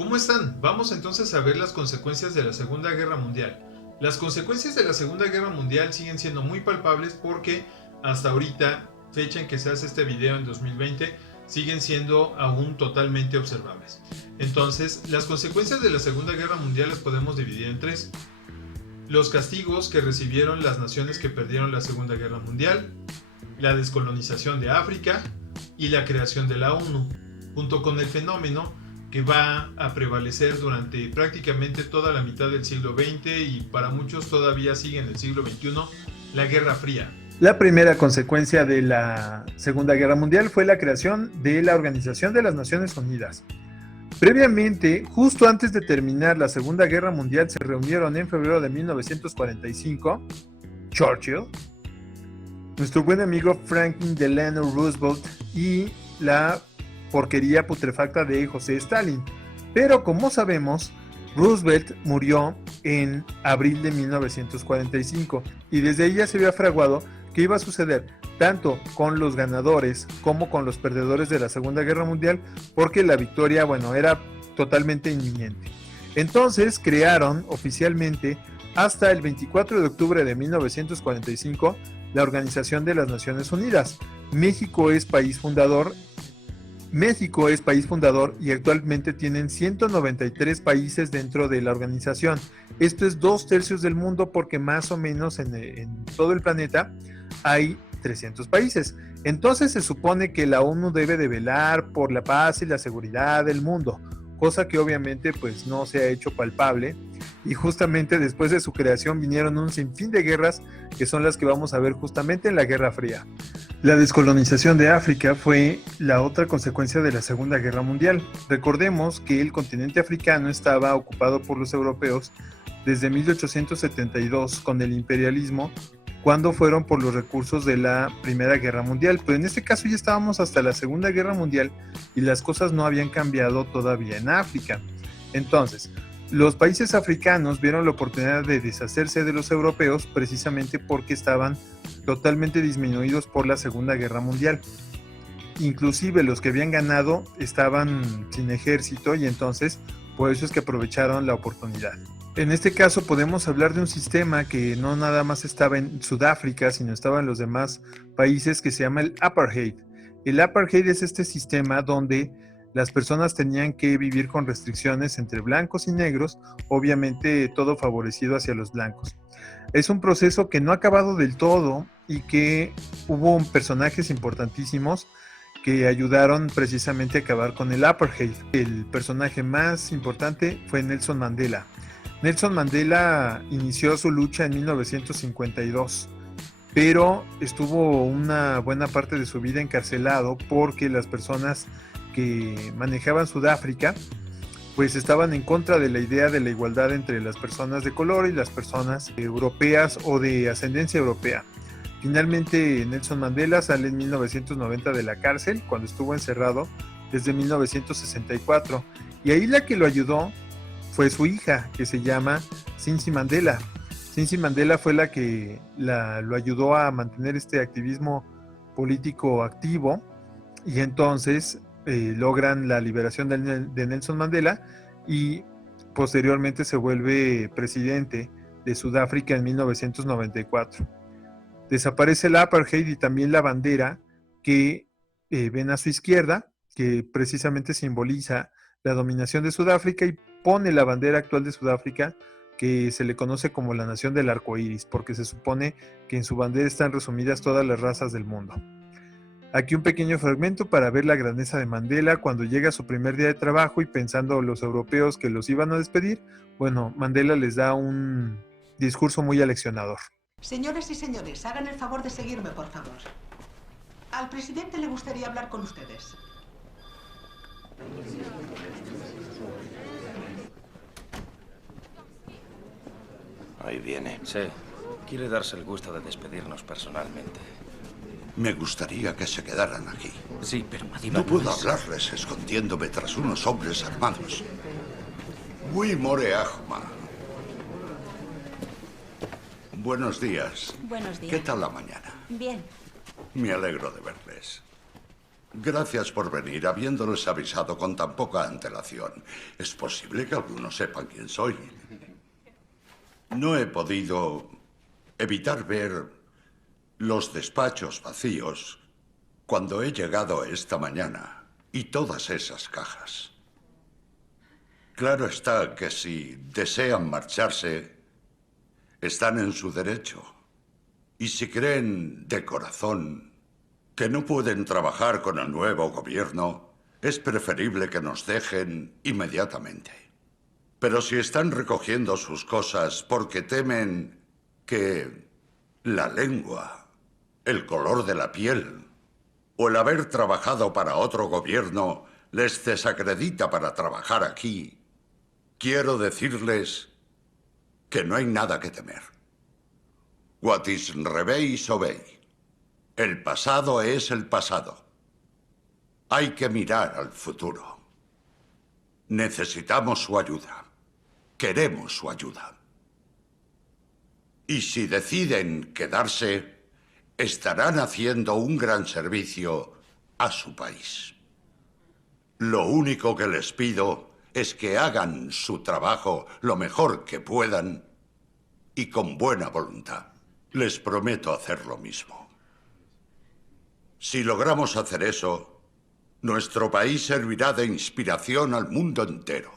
¿Cómo están? Vamos entonces a ver las consecuencias de la Segunda Guerra Mundial. Las consecuencias de la Segunda Guerra Mundial siguen siendo muy palpables porque hasta ahorita, fecha en que se hace este video en 2020, siguen siendo aún totalmente observables. Entonces, las consecuencias de la Segunda Guerra Mundial las podemos dividir en tres. Los castigos que recibieron las naciones que perdieron la Segunda Guerra Mundial, la descolonización de África y la creación de la ONU, junto con el fenómeno que va a prevalecer durante prácticamente toda la mitad del siglo XX y para muchos todavía sigue en el siglo XXI, la Guerra Fría. La primera consecuencia de la Segunda Guerra Mundial fue la creación de la Organización de las Naciones Unidas. Previamente, justo antes de terminar la Segunda Guerra Mundial, se reunieron en febrero de 1945 Churchill, nuestro buen amigo Franklin Delano Roosevelt y la porquería putrefacta de José Stalin. Pero como sabemos, Roosevelt murió en abril de 1945 y desde ahí ya se había fraguado que iba a suceder tanto con los ganadores como con los perdedores de la Segunda Guerra Mundial, porque la victoria, era totalmente inminente. Entonces crearon oficialmente hasta el 24 de octubre de 1945 la Organización de las Naciones Unidas. México es país fundador y actualmente tienen 193 países dentro de la organización. Esto es 2/3 del mundo porque más o menos en todo el planeta hay 300 países. Entonces se supone que la ONU debe de velar por la paz y la seguridad del mundo, cosa que obviamente pues no se ha hecho palpable, y justamente después de su creación vinieron un sinfín de guerras que son las que vamos a ver justamente en la Guerra Fría. La descolonización de África fue la otra consecuencia de la Segunda Guerra Mundial. Recordemos que el continente africano estaba ocupado por los europeos desde 1872 con el imperialismo, cuando fueron por los recursos de la Primera Guerra Mundial, pero en este caso ya estábamos hasta la Segunda Guerra Mundial y las cosas no habían cambiado todavía en África. Entonces, los países africanos vieron la oportunidad de deshacerse de los europeos precisamente porque estaban totalmente disminuidos por la Segunda Guerra Mundial. Inclusive los que habían ganado estaban sin ejército y entonces por eso es que aprovecharon la oportunidad. En este caso podemos hablar de un sistema que no nada más estaba en Sudáfrica, sino estaba en los demás países, que se llama el Apartheid. El Apartheid es este sistema donde las personas tenían que vivir con restricciones entre blancos y negros, obviamente todo favorecido hacia los blancos. Es un proceso que no ha acabado del todo y que hubo personajes importantísimos que ayudaron precisamente a acabar con el Apartheid. El personaje más importante fue Nelson Mandela. Nelson Mandela inició su lucha en 1952, pero estuvo una buena parte de su vida encarcelado porque las personas que manejaban Sudáfrica pues estaban en contra de la idea de la igualdad entre las personas de color y las personas europeas o de ascendencia europea. Finalmente Nelson Mandela sale en 1990 de la cárcel, cuando estuvo encerrado desde 1964, y ahí la que lo ayudó fue su hija, que se llama Cincy Mandela. Cincy Mandela fue la que lo ayudó a mantener este activismo político activo, y entonces logran la liberación de Nelson Mandela y posteriormente se vuelve presidente de Sudáfrica en 1994. Desaparece el Apartheid y también la bandera que ven a su izquierda, que precisamente simboliza la dominación de Sudáfrica, y pone la bandera actual de Sudáfrica, que se le conoce como la nación del arco iris, porque se supone que en su bandera están resumidas todas las razas del mundo. Aquí un pequeño fragmento para ver la grandeza de Mandela cuando llega a su primer día de trabajo y pensando los europeos que los iban a despedir, Mandela les da un discurso muy aleccionador. Señores y señores, hagan el favor de seguirme, por favor. Al presidente le gustaría hablar con ustedes. Ahí viene. Sí, quiere darse el gusto de despedirnos personalmente. Me gustaría que se quedaran aquí. Sí, pero Madiba No puedo es... hablarles escondiéndome tras unos hombres armados. Muy more Ahma. Buenos días. Buenos días. ¿Qué tal la mañana? Bien. Me alegro de verles. Gracias por venir, habiéndoles avisado con tan poca antelación. Es posible que algunos sepan quién soy. No he podido evitar ver los despachos vacíos cuando he llegado esta mañana y todas esas cajas. Claro está que si desean marcharse, están en su derecho. Y si creen de corazón que no pueden trabajar con el nuevo gobierno, es preferible que nos dejen inmediatamente. Pero si están recogiendo sus cosas porque temen que la lengua, el color de la piel o el haber trabajado para otro gobierno les desacredita para trabajar aquí, quiero decirles que no hay nada que temer. What is rebe is obey. El pasado es el pasado. Hay que mirar al futuro. Necesitamos su ayuda. Queremos su ayuda. Y si deciden quedarse, estarán haciendo un gran servicio a su país. Lo único que les pido es que hagan su trabajo lo mejor que puedan y con buena voluntad. Les prometo hacer lo mismo. Si logramos hacer eso, nuestro país servirá de inspiración al mundo entero.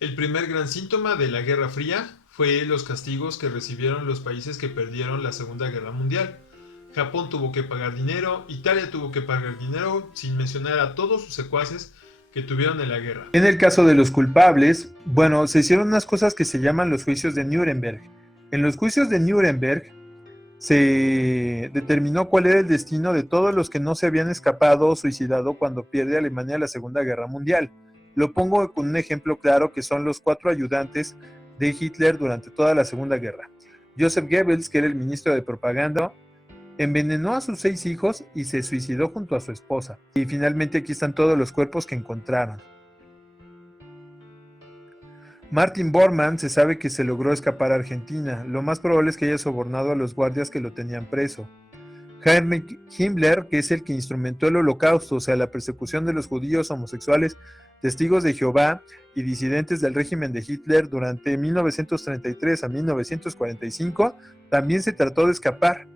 El primer gran síntoma de la Guerra Fría fue los castigos que recibieron los países que perdieron la Segunda Guerra Mundial. Japón tuvo que pagar dinero, Italia tuvo que pagar dinero, sin mencionar a todos sus secuaces que tuvieron en la guerra. En el caso de los culpables, bueno, se hicieron unas cosas que se llaman los juicios de Nuremberg. En los juicios de Nuremberg se determinó cuál era el destino de todos los que no se habían escapado o suicidado cuando pierde Alemania la Segunda Guerra Mundial. Lo pongo con un ejemplo claro que son los 4 ayudantes de Hitler durante toda la Segunda Guerra. Joseph Goebbels, que era el ministro de propaganda, envenenó a sus 6 hijos y se suicidó junto a su esposa. Y finalmente aquí están todos los cuerpos que encontraron. Martin Bormann se sabe que se logró escapar a Argentina. Lo más probable es que haya sobornado a los guardias que lo tenían preso. Heinrich Himmler, que es el que instrumentó el Holocausto, o sea, la persecución de los judíos, homosexuales, testigos de Jehová y disidentes del régimen de Hitler durante 1933 a 1945, también se trató de escapar,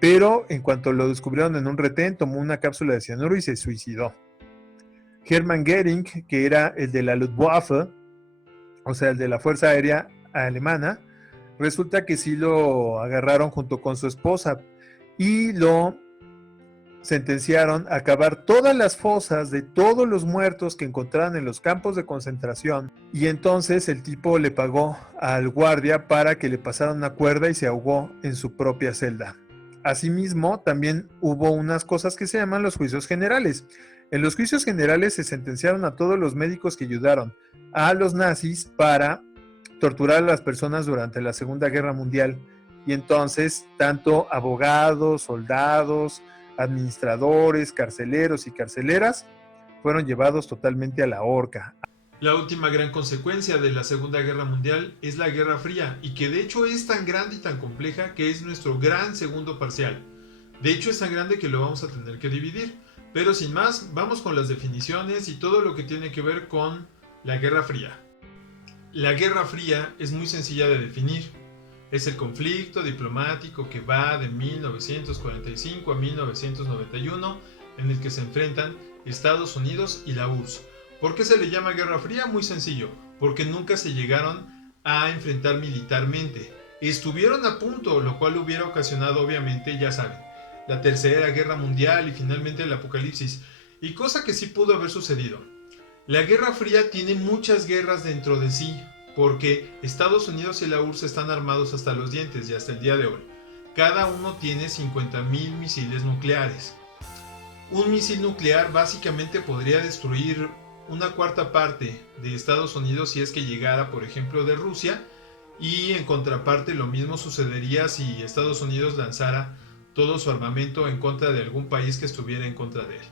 pero en cuanto lo descubrieron en un retén, tomó una cápsula de cianuro y se suicidó. Hermann Göring, que era el de la Luftwaffe, o sea, el de la Fuerza Aérea Alemana, resulta que sí lo agarraron junto con su esposa y lo sentenciaron a cavar todas las fosas de todos los muertos que encontraran en los campos de concentración, y entonces el tipo le pagó al guardia para que le pasara una cuerda y se ahogó en su propia celda. Asimismo, también hubo unas cosas que se llaman los juicios generales. En los juicios generales se sentenciaron a todos los médicos que ayudaron a los nazis para torturar a las personas durante la Segunda Guerra Mundial. Y entonces, tanto abogados, soldados, administradores, carceleros y carceleras fueron llevados totalmente a la horca. La última gran consecuencia de la Segunda Guerra Mundial es la Guerra Fría, y que de hecho es tan grande y tan compleja que es nuestro gran segundo parcial. De hecho es tan grande que lo vamos a tener que dividir. Pero sin más, vamos con las definiciones y todo lo que tiene que ver con la Guerra Fría. La Guerra Fría es muy sencilla de definir. Es el conflicto diplomático que va de 1945 a 1991 en el que se enfrentan Estados Unidos y la URSS. ¿Por qué se le llama Guerra Fría? Muy sencillo, porque nunca se llegaron a enfrentar militarmente. Estuvieron a punto, lo cual hubiera ocasionado, obviamente, ya saben, la Tercera Guerra Mundial y finalmente el apocalipsis, y cosa que sí pudo haber sucedido. La Guerra Fría tiene muchas guerras dentro de sí, porque Estados Unidos y la URSS están armados hasta los dientes y hasta el día de hoy. Cada uno tiene 50,000 misiles nucleares. Un misil nuclear básicamente podría destruir una cuarta parte de Estados Unidos si es que llegara, por ejemplo, de Rusia, y en contraparte lo mismo sucedería si Estados Unidos lanzara todo su armamento en contra de algún país que estuviera en contra de él.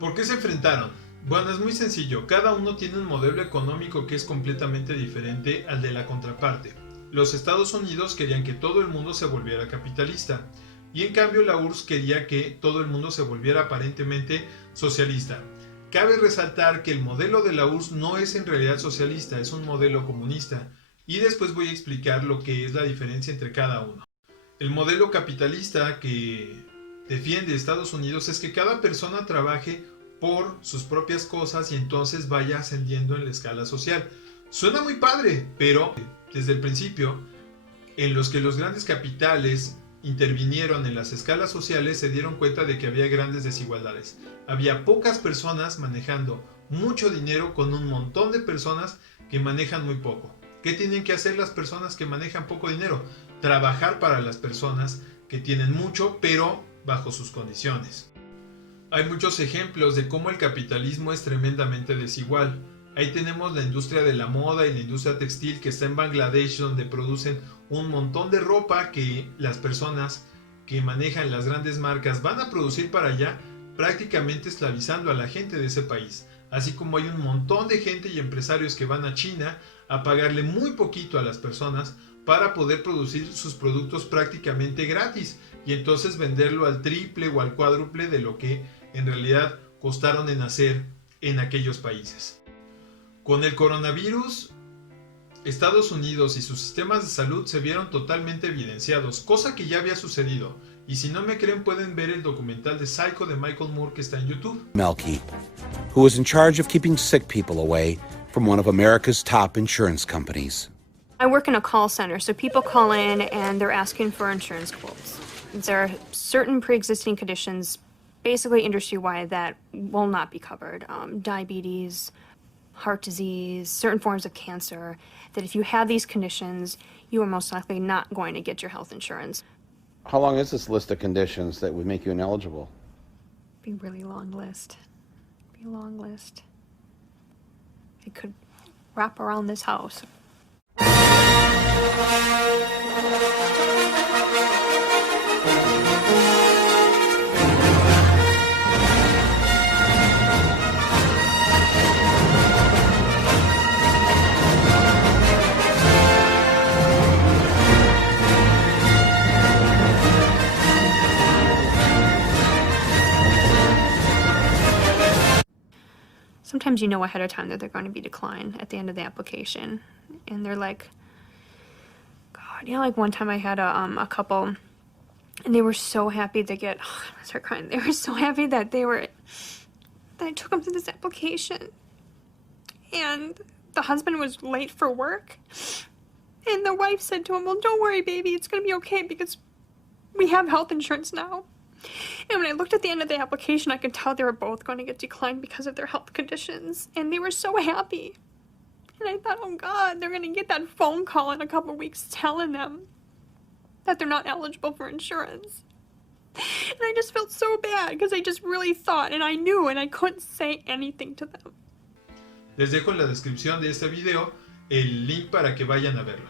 ¿Por qué se enfrentaron? Bueno, es muy sencillo. Cada uno tiene un modelo económico que es completamente diferente al de la contraparte. Los Estados Unidos querían que todo el mundo se volviera capitalista, y en cambio la URSS quería que todo el mundo se volviera aparentemente socialista. Cabe resaltar que el modelo de la URSS no es en realidad socialista, es un modelo comunista, y después voy a explicar lo que es la diferencia entre cada uno. El modelo capitalista que defiende Estados Unidos es que cada persona trabaje por sus propias cosas y entonces vaya ascendiendo en la escala social. Suena muy padre, pero desde el principio, en los que los grandes capitales intervinieron en las escalas sociales, se dieron cuenta de que había grandes desigualdades. Había pocas personas manejando mucho dinero con un montón de personas que manejan muy poco. ¿Qué tienen que hacer las personas que manejan poco dinero? Trabajar para las personas que tienen mucho, pero bajo sus condiciones. Hay muchos ejemplos de cómo el capitalismo es tremendamente desigual. Ahí tenemos la industria de la moda y la industria textil que está en Bangladesh, donde producen un montón de ropa que las personas que manejan las grandes marcas van a producir para allá, prácticamente esclavizando a la gente de ese país. Así como hay un montón de gente y empresarios que van a China a pagarle muy poquito a las personas para poder producir sus productos prácticamente gratis y entonces venderlo al triple o al cuádruple de lo que en realidad costaron en hacer en aquellos países. Con el coronavirus, Estados Unidos y sus sistemas de salud se vieron totalmente evidenciados, cosa que ya había sucedido. Y si no me creen, pueden ver el documental de Psycho de Michael Moore que está en YouTube. Melky, who was in charge of keeping sick people away from one of America's top insurance companies. I work in a call center, so people call in and they're asking for insurance quotes. There are certain pre-existing conditions, basically industry-wide, that will not be covered. Diabetes, heart disease, certain forms of cancer, that if you have these conditions, you are most likely not going to get your health insurance. How long is this list of conditions that would make you ineligible? Be a really long list. Be a long list. It could wrap around this house. Sometimes you know ahead of time that they're going to be declined at the end of the application. And they're like, God, you know, like one time I had a couple, and they were so happy to get, oh, I'm gonna start crying. They were so happy that I took them through this application. And the husband was late for work. And the wife said to him, well, don't worry, baby, it's gonna be okay because we have health insurance now. And when I looked at the end of the application, I could tell they were both going to get declined because of their health conditions. And they were so happy. And I thought, oh God, they're going to get that phone call in a couple weeks telling them that they're not eligible for insurance. And I just felt so bad because I just really thought, and I knew, and I couldn't say anything to them. Les dejo en la descripción de este video el link para que vayan a verlo.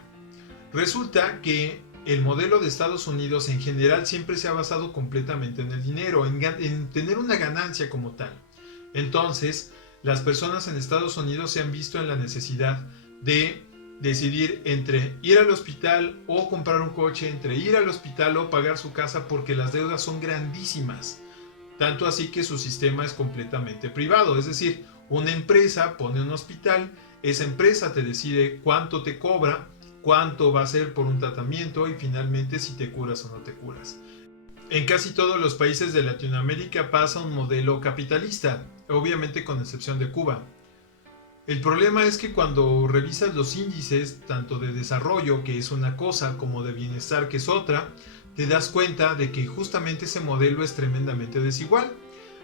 Resulta que el modelo de Estados Unidos en general siempre se ha basado completamente en el dinero, en tener una ganancia como tal. Entonces, las personas en Estados Unidos se han visto en la necesidad de decidir entre ir al hospital o comprar un coche, entre ir al hospital o pagar su casa porque las deudas son grandísimas. Tanto así que su sistema es completamente privado, es decir, una empresa pone un hospital, esa empresa te decide cuánto te cobra, cuánto va a ser por un tratamiento y finalmente si te curas o no te curas. En casi todos los países de Latinoamérica pasa un modelo capitalista, obviamente con excepción de Cuba. El problema es que cuando revisas los índices, tanto de desarrollo, que es una cosa, como de bienestar, que es otra, te das cuenta de que justamente ese modelo es tremendamente desigual.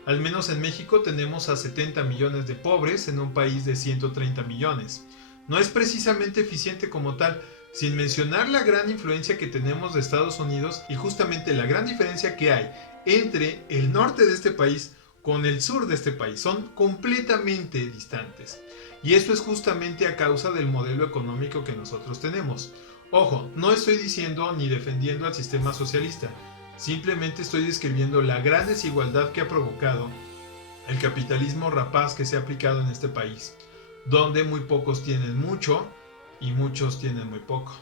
Al menos en México tenemos a 70 millones de pobres en un país de 130 millones. No es precisamente eficiente como tal, sin mencionar la gran influencia que tenemos de Estados Unidos y justamente la gran diferencia que hay entre el norte de este país con el sur de este país. Son completamente distantes. Y esto es justamente a causa del modelo económico que nosotros tenemos. Ojo, no estoy diciendo ni defendiendo al sistema socialista. Simplemente estoy describiendo la gran desigualdad que ha provocado el capitalismo rapaz que se ha aplicado en este país, donde muy pocos tienen mucho y muchos tienen muy poco.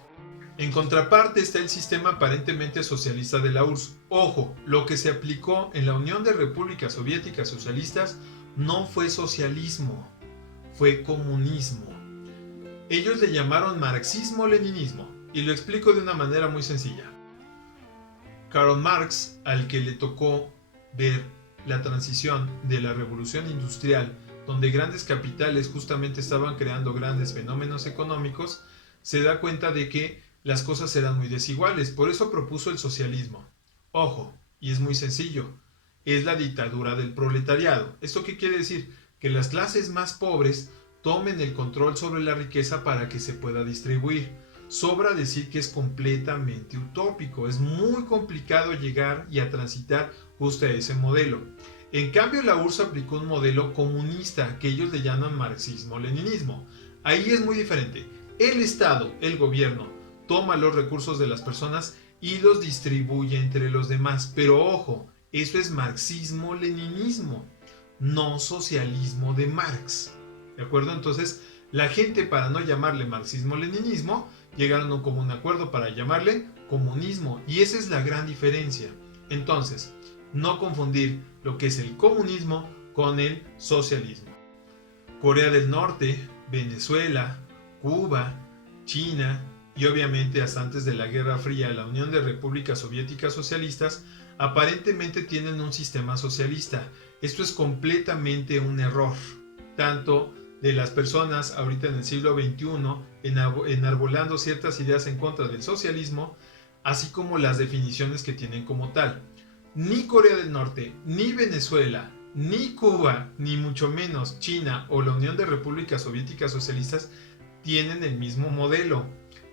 En contraparte está el sistema aparentemente socialista de la URSS. Ojo, lo que se aplicó en la Unión de Repúblicas Soviéticas Socialistas no fue socialismo, fue comunismo. Ellos le llamaron marxismo-leninismo, y lo explico de una manera muy sencilla. Karl Marx, al que le tocó ver la transición de la revolución industrial, donde grandes capitales justamente estaban creando grandes fenómenos económicos, se da cuenta de que las cosas eran muy desiguales, por eso propuso el socialismo. Ojo, y es muy sencillo, es la dictadura del proletariado. ¿Esto qué quiere decir? Que las clases más pobres tomen el control sobre la riqueza para que se pueda distribuir. Sobra decir que es completamente utópico, es muy complicado llegar y a transitar justo a ese modelo. En cambio, la URSS aplicó un modelo comunista que ellos le llaman marxismo-leninismo. Ahí es muy diferente. El Estado, el gobierno, toma los recursos de las personas y los distribuye entre los demás. Pero ojo, eso es marxismo-leninismo, no socialismo de Marx. ¿De acuerdo? Entonces, la gente, para no llamarle marxismo-leninismo, llegaron a un común acuerdo para llamarle comunismo. Y esa es la gran diferencia. Entonces, no confundir lo que es el comunismo con el socialismo. Corea del Norte, Venezuela, Cuba, China y obviamente hasta antes de la Guerra Fría la Unión de Repúblicas Soviéticas Socialistas aparentemente tienen un sistema socialista. Esto es completamente un error, tanto de las personas ahorita en el siglo XXI enarbolando ciertas ideas en contra del socialismo, así como las definiciones que tienen como tal. Ni Corea del Norte, ni Venezuela, ni Cuba, ni mucho menos China o la Unión de Repúblicas Soviéticas Socialistas tienen el mismo modelo.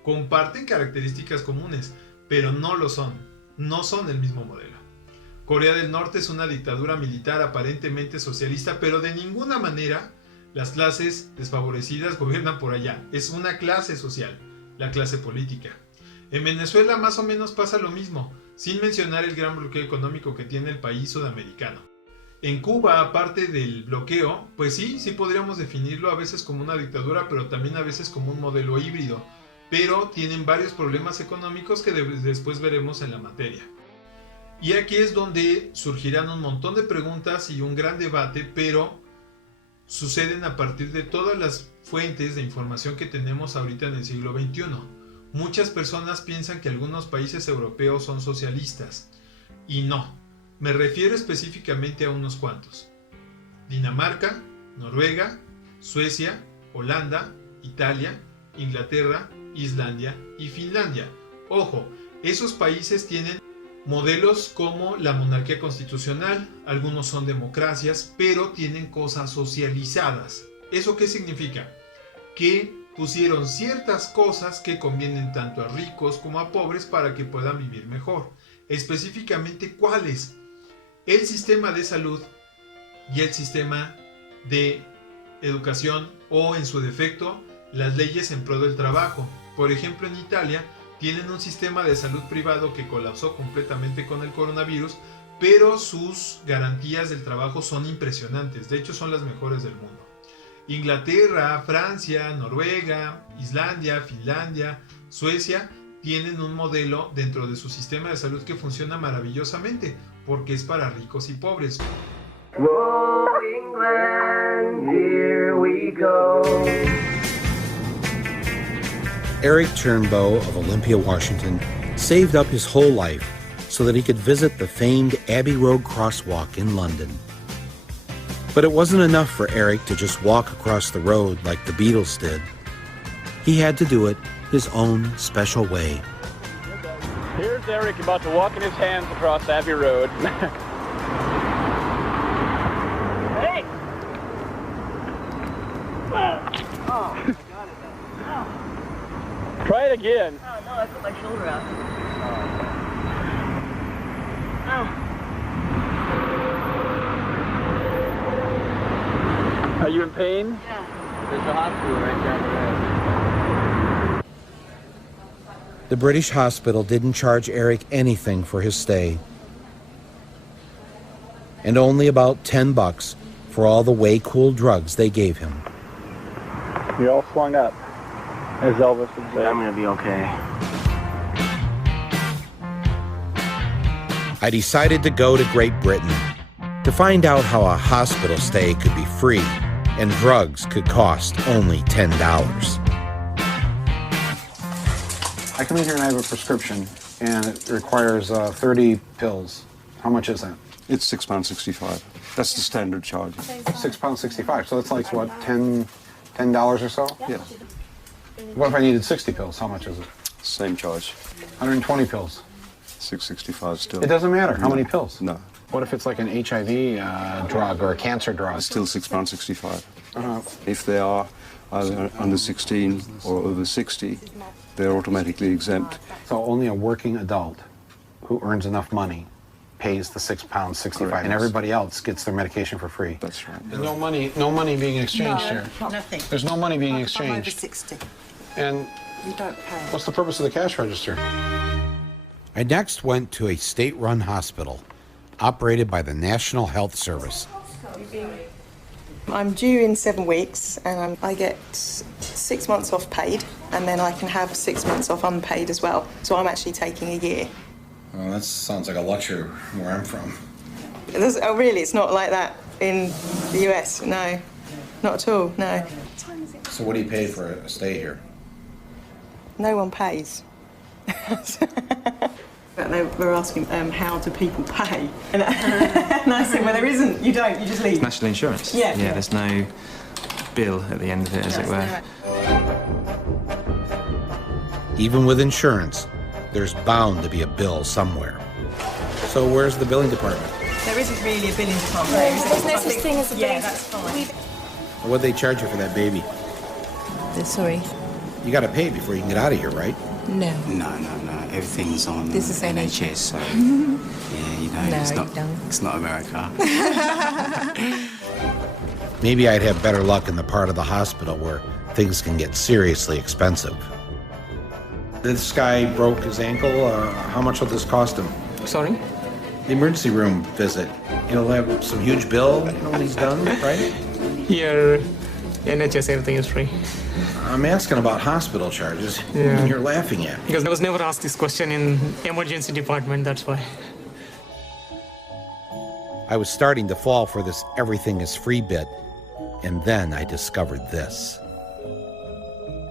Comparten características comunes, pero no lo son. No son el mismo modelo. Corea del Norte es una dictadura militar aparentemente socialista, pero de ninguna manera las clases desfavorecidas gobiernan por allá. Es una clase social, la clase política. En Venezuela más o menos pasa lo mismo, sin mencionar el gran bloqueo económico que tiene el país sudamericano. En Cuba, aparte del bloqueo, pues sí podríamos definirlo a veces como una dictadura, pero también a veces como un modelo híbrido. Pero tienen varios problemas económicos que después veremos en la materia. Y aquí es donde surgirán un montón de preguntas y un gran debate, pero suceden a partir de todas las fuentes de información que tenemos ahorita en el siglo XXI. Muchas personas piensan que algunos países europeos son socialistas, y no, me refiero específicamente a unos cuantos. Dinamarca, Noruega, Suecia, Holanda, Italia, Inglaterra, Islandia y Finlandia. Ojo, esos países tienen modelos como la monarquía constitucional, algunos son democracias, pero tienen cosas socializadas. ¿Eso qué significa? Que pusieron ciertas cosas que convienen tanto a ricos como a pobres para que puedan vivir mejor. Específicamente, ¿cuáles? El sistema de salud y el sistema de educación, o en su defecto, las leyes en pro del trabajo. Por ejemplo, en Italia tienen un sistema de salud privado que colapsó completamente con el coronavirus, pero sus garantías del trabajo son impresionantes, de hecho son las mejores del mundo. Inglaterra, Francia, Noruega, Islandia, Finlandia, Suecia tienen un modelo dentro de su sistema de salud que funciona maravillosamente, porque es para ricos y pobres. Whoa, England, here we go. Eric Turnbow of Olympia, Washington, saved up his whole life so that he could visit the famed Abbey Road crosswalk in London. But it wasn't enough for Eric to just walk across the road like the Beatles did. He had to do it his own special way. Here's Eric about to walk in his hands across Abbey Road. Hey! Oh, I got it. Oh. Try it again. Oh, no, I put my shoulder out. Are you in pain? Yeah. There's a hospital right down there. The British hospital didn't charge Eric anything for his stay, and only about $10 for all the way cool drugs they gave him. You're all swung up, as Elvis would say. I'm gonna be okay. I decided to go to Great Britain to find out how a hospital stay could be free and drugs could cost only $10. I come in here and I have a prescription, and it requires 30 pills. How much is that? It's £6.65. That's the standard charge. £6.65. So that's like what, $10 or so? Yeah. What if I needed 60 pills? How much is it? Same charge. 120 pills. $6.65 still. It doesn't matter. How many pills? No. What if it's like an HIV drug or a cancer drug? It's still £6.65. Uh-huh. If they are either under 16 or over 60, they're automatically exempt. So only a working adult who earns enough money pays the £6.65, Correct. and everybody else gets their medication for free. That's right. There's no money being exchanged here. Nothing. There's no money being I'm over exchanged. 60. And You don't pay. what's the purpose of the cash register? I next went to a state-run hospital operated by the National Health Service. I'm due in 7 weeks, and I get 6 months off paid, and then I can have 6 months off unpaid as well. So I'm actually taking a year. Well, that sounds like a luxury where I'm from. Oh, really? It's not like that in the US? No, not at all. No, So what do you pay for a stay here? no one pays. They were asking how do people pay, and I said, well, there isn't. You don't. You just leave. It's national insurance. Yeah. Yeah, there's no bill at the end of it, as it were. Even with insurance, there's bound to be a bill somewhere. So where's the billing department? There isn't really a billing department. There's no such thing as a billing that's fine. What'd they charge you for that baby? Sorry. You gotta pay before you can get out of here, right? No. No. Everything's on This is NHS, so yeah, you know, No, it's not America. Maybe I'd have better luck in the part of the hospital where things can get seriously expensive. This guy broke his ankle. How much will this cost him? Sorry? The emergency room visit. He'll have some huge bill when he's done, right? Here, NHS, everything is free. I'm asking about hospital charges, Yeah. and you're laughing at me. Because I was never asked this question in emergency department, that's why. I was starting to fall for this everything is free bit, and then I discovered this.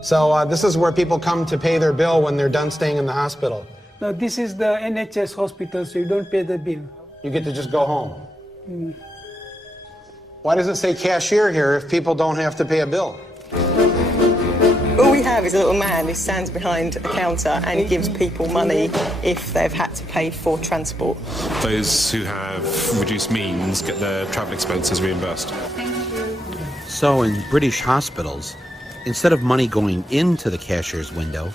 So this is where people come to pay their bill when they're done staying in the hospital. No, this is the NHS hospital, so you don't pay the bill. You get to just go home. Why does it say cashier here if people don't have to pay a bill? All we have is a little man who stands behind a counter and gives people money if they've had to pay for transport. Those who have reduced means get their travel expenses reimbursed. So in British hospitals, instead of money going into the cashier's window,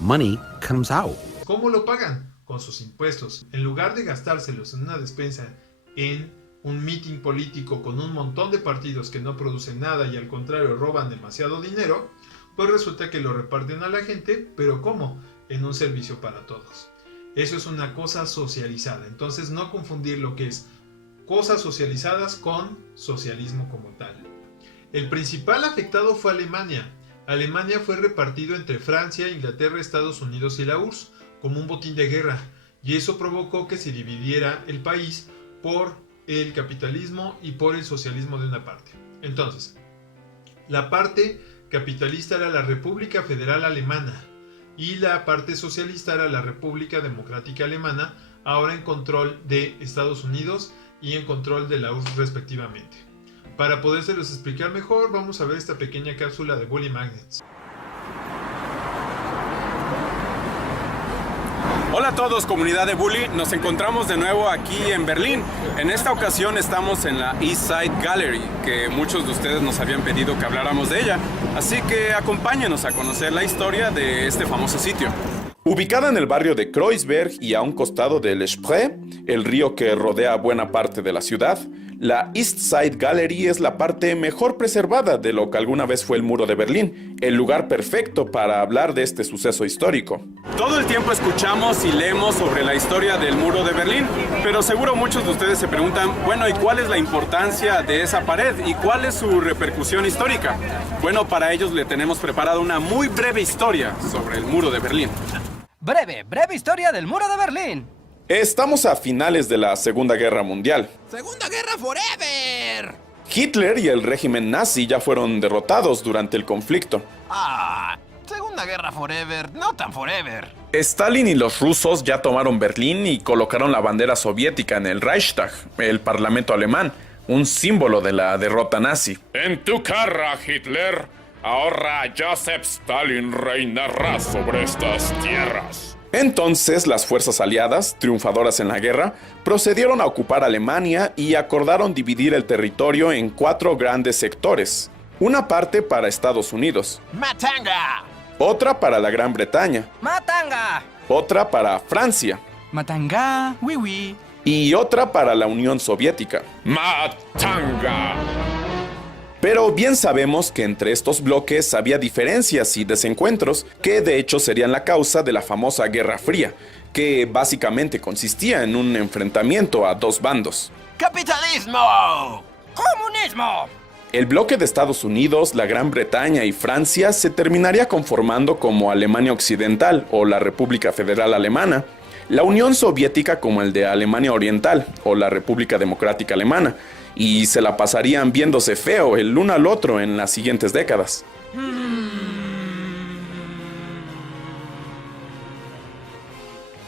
money comes out. ¿Cómo lo pagan? Con sus impuestos. En lugar de gastárselos en una despensa, en un meeting político con un montón de partidos que no producen nada y al contrario roban demasiado dinero, pues resulta que lo reparten a la gente, pero ¿cómo? En un servicio para todos. Eso es una cosa socializada, entonces no confundir lo que es cosas socializadas con socialismo como tal. El principal afectado fue Alemania. Alemania fue repartido entre Francia, Inglaterra, Estados Unidos y la URSS como un botín de guerra, y eso provocó que se dividiera el país por el capitalismo y por el socialismo de una parte. Entonces, la parte capitalista era la República Federal Alemana y la parte socialista era la República Democrática Alemana, ahora en control de Estados Unidos y en control de la URSS respectivamente. Para podérselos explicar mejor, vamos a ver esta pequeña cápsula de Bully Magnets. Hola a todos, comunidad de Bully. Nos encontramos de nuevo aquí en Berlín. En esta ocasión estamos en la East Side Gallery, que muchos de ustedes nos habían pedido que habláramos de ella. Así que acompáñenos a conocer la historia de este famoso sitio. Ubicada en el barrio de Kreuzberg y a un costado del Spree, el río que rodea buena parte de la ciudad, la East Side Gallery es la parte mejor preservada de lo que alguna vez fue el Muro de Berlín, el lugar perfecto para hablar de este suceso histórico. Todo el tiempo escuchamos y leemos sobre la historia del Muro de Berlín, pero seguro muchos de ustedes se preguntan, bueno, ¿y cuál es la importancia de esa pared? ¿Y cuál es su repercusión histórica? Bueno, para ellos le tenemos preparada una muy breve historia sobre el Muro de Berlín. Breve historia del Muro de Berlín. Estamos a finales de la Segunda Guerra Mundial. ¡Segunda Guerra Forever! Hitler y el régimen nazi ya fueron derrotados durante el conflicto. Segunda Guerra Forever, no tan forever. Stalin y los rusos ya tomaron Berlín y colocaron la bandera soviética en el Reichstag, el parlamento alemán, un símbolo de la derrota nazi. En tu cara, Hitler, ahora Joseph Stalin reinará sobre estas tierras. Entonces, las fuerzas aliadas, triunfadoras en la guerra, procedieron a ocupar Alemania y acordaron dividir el territorio en 4 grandes sectores. Una parte para Estados Unidos. ¡Matanga! Otra para la Gran Bretaña. ¡Matanga! Otra para Francia. ¡Matanga! ¡Oui, oui! Y otra para la Unión Soviética. ¡Matanga! Pero bien sabemos que entre estos bloques había diferencias y desencuentros que de hecho serían la causa de la famosa Guerra Fría, que básicamente consistía en un enfrentamiento a 2 bandos. ¡Capitalismo! ¡Comunismo! El bloque de Estados Unidos, la Gran Bretaña y Francia se terminaría conformando como Alemania Occidental o la República Federal Alemana, la Unión Soviética como el de Alemania Oriental o la República Democrática Alemana, y se la pasarían viéndose feo el uno al otro en las siguientes décadas.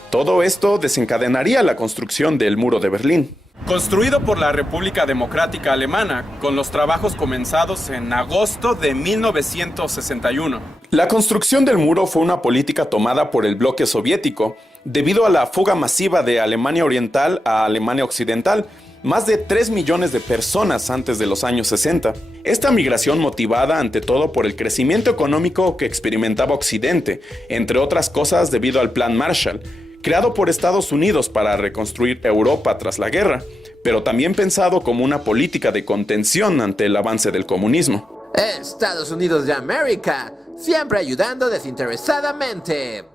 Todo esto desencadenaría la construcción del Muro de Berlín. Construido por la República Democrática Alemana, con los trabajos comenzados en agosto de 1961. La construcción del muro fue una política tomada por el bloque soviético, debido a la fuga masiva de Alemania Oriental a Alemania Occidental, más de 3 millones de personas antes de los años 60. Esta migración motivada ante todo por el crecimiento económico que experimentaba Occidente, entre otras cosas debido al Plan Marshall, creado por Estados Unidos para reconstruir Europa tras la guerra, pero también pensado como una política de contención ante el avance del comunismo. Estados Unidos de América, siempre ayudando desinteresadamente.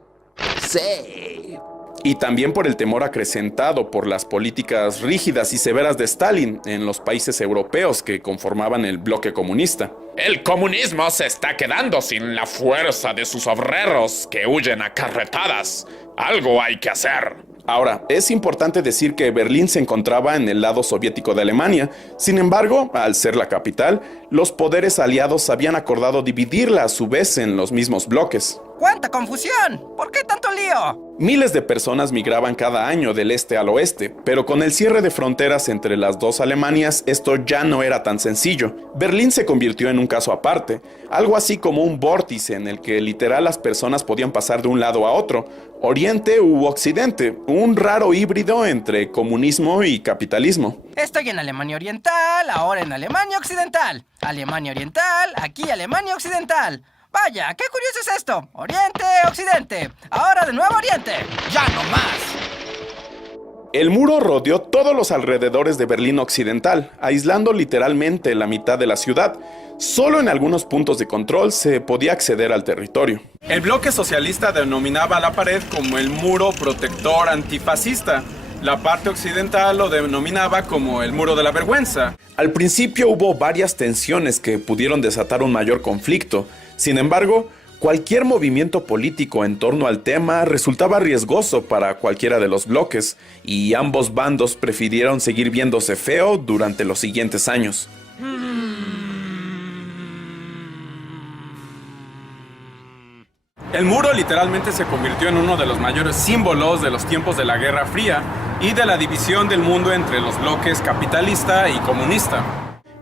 Sí. Y también por el temor acrecentado por las políticas rígidas y severas de Stalin en los países europeos que conformaban el bloque comunista. El comunismo se está quedando sin la fuerza de sus obreros que huyen a carretadas. Algo hay que hacer. Ahora, es importante decir que Berlín se encontraba en el lado soviético de Alemania. Sin embargo, al ser la capital, los poderes aliados habían acordado dividirla a su vez en los mismos bloques. ¡Cuánta confusión! ¿Por qué tanto lío? Miles de personas migraban cada año del este al oeste, pero con el cierre de fronteras entre las dos Alemanias, esto ya no era tan sencillo. Berlín se convirtió en un caso aparte, algo así como un vórtice en el que literal las personas podían pasar de un lado a otro, oriente u occidente, un raro híbrido entre comunismo y capitalismo. Estoy en Alemania Oriental, ahora en Alemania Occidental. Alemania Oriental, aquí Alemania Occidental. Vaya, qué curioso es esto. Oriente, Occidente. Ahora de nuevo Oriente. ¡Ya no más! El muro rodeó todos los alrededores de Berlín Occidental, aislando literalmente la mitad de la ciudad. Solo en algunos puntos de control se podía acceder al territorio. El bloque socialista denominaba la pared como el muro protector antifascista. La parte occidental lo denominaba como el muro de la vergüenza. Al principio hubo varias tensiones que pudieron desatar un mayor conflicto. Sin embargo, cualquier movimiento político en torno al tema resultaba riesgoso para cualquiera de los bloques, y ambos bandos prefirieron seguir viéndose feo durante los siguientes años. El muro literalmente se convirtió en uno de los mayores símbolos de los tiempos de la Guerra Fría y de la división del mundo entre los bloques capitalista y comunista.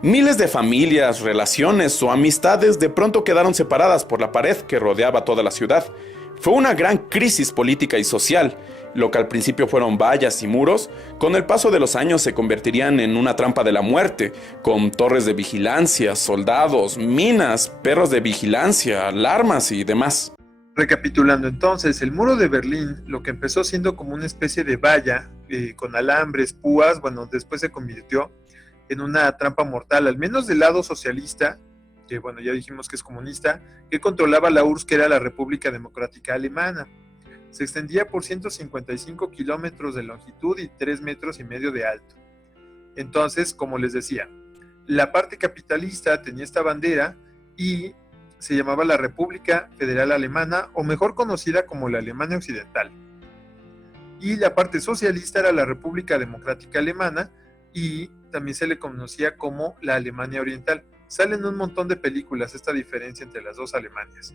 Miles de familias, relaciones o amistades de pronto quedaron separadas por la pared que rodeaba toda la ciudad. Fue una gran crisis política y social. Lo que al principio fueron vallas y muros, con el paso de los años se convertirían en una trampa de la muerte, con torres de vigilancia, soldados, minas, perros de vigilancia, alarmas y demás. Recapitulando entonces, el muro de Berlín, lo que empezó siendo como una especie de valla, con alambres, púas, bueno, después se convirtió en una trampa mortal, al menos del lado socialista, que bueno, ya dijimos que es comunista, que controlaba la URSS, que era la República Democrática Alemana. Se extendía por 155 kilómetros de longitud y 3 metros y medio de alto. Entonces, como les decía, la parte capitalista tenía esta bandera y se llamaba la República Federal Alemana, o mejor conocida como la Alemania Occidental. y la parte socialista era la República Democrática Alemana, y también se le conocía como la Alemania Oriental. Salen un montón de películas esta diferencia entre las dos Alemanias.